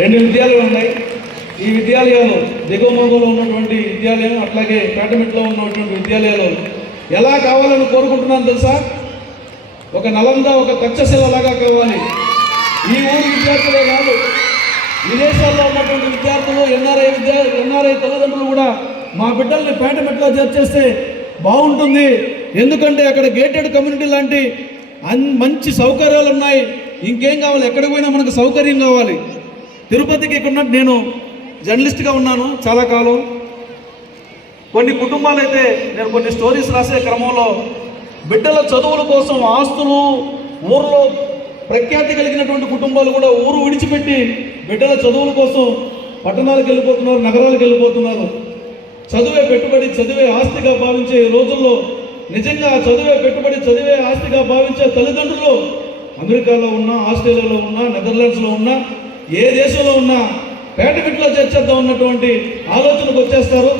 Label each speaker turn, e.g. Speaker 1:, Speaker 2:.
Speaker 1: రెండు విద్యాలయాలు ఉన్నాయి ఈ విద్యాలయాలు మంగంలో ఉన్నటువంటి విద్యాలయం అట్లాగే పేటమిట్లో ఉన్నటువంటి విద్యాలయాలు ఎలా కావాలని కోరుకుంటున్నాను తెలుసా ఒక నలంద ఒక తక్షశిల లాగా కావాలి ఈ ఊరి విద్యార్థులే కాదు విదేశాల్లో ఉన్నటువంటి విద్యార్థులు ఎన్ఆర్ఐ విద్యా ఎన్ఆర్ఐ తల్లిదండ్రులు కూడా మా బిడ్డల్ని పేటమిట్లో చేర్చేస్తే బాగుంటుంది ఎందుకంటే అక్కడ గేటెడ్ కమ్యూనిటీ లాంటి మంచి సౌకర్యాలు ఉన్నాయి ఇంకేం కావాలి ఎక్కడికి పోయినా మనకు సౌకర్యం కావాలి తిరుపతికి ఇక్కడ నేను జర్నలిస్ట్గా ఉన్నాను చాలా కాలం కొన్ని కుటుంబాలు అయితే నేను కొన్ని స్టోరీస్ రాసే క్రమంలో బిడ్డల చదువుల కోసం ఆస్తులు ఊర్లో ప్రఖ్యాతి కలిగినటువంటి కుటుంబాలు కూడా ఊరు విడిచిపెట్టి బిడ్డల చదువుల కోసం పట్టణాలకు వెళ్ళిపోతున్నారు నగరాలకు వెళ్ళిపోతున్నారు చదువే పెట్టుబడి చదివే ఆస్తిగా భావించే రోజుల్లో నిజంగా చదివే పెట్టుబడి చదివే ఆస్తిగా భావించే తల్లిదండ్రులు అమెరికాలో ఉన్నా ఆస్ట్రేలియాలో ఉన్నా నెదర్లాండ్స్లో ఉన్నా ఏ దేశంలో ఉన్నా పేట బిడ్డలో చేర్చేద్దాం ఉన్నటువంటి ఆలోచనకు వచ్చేస్తారు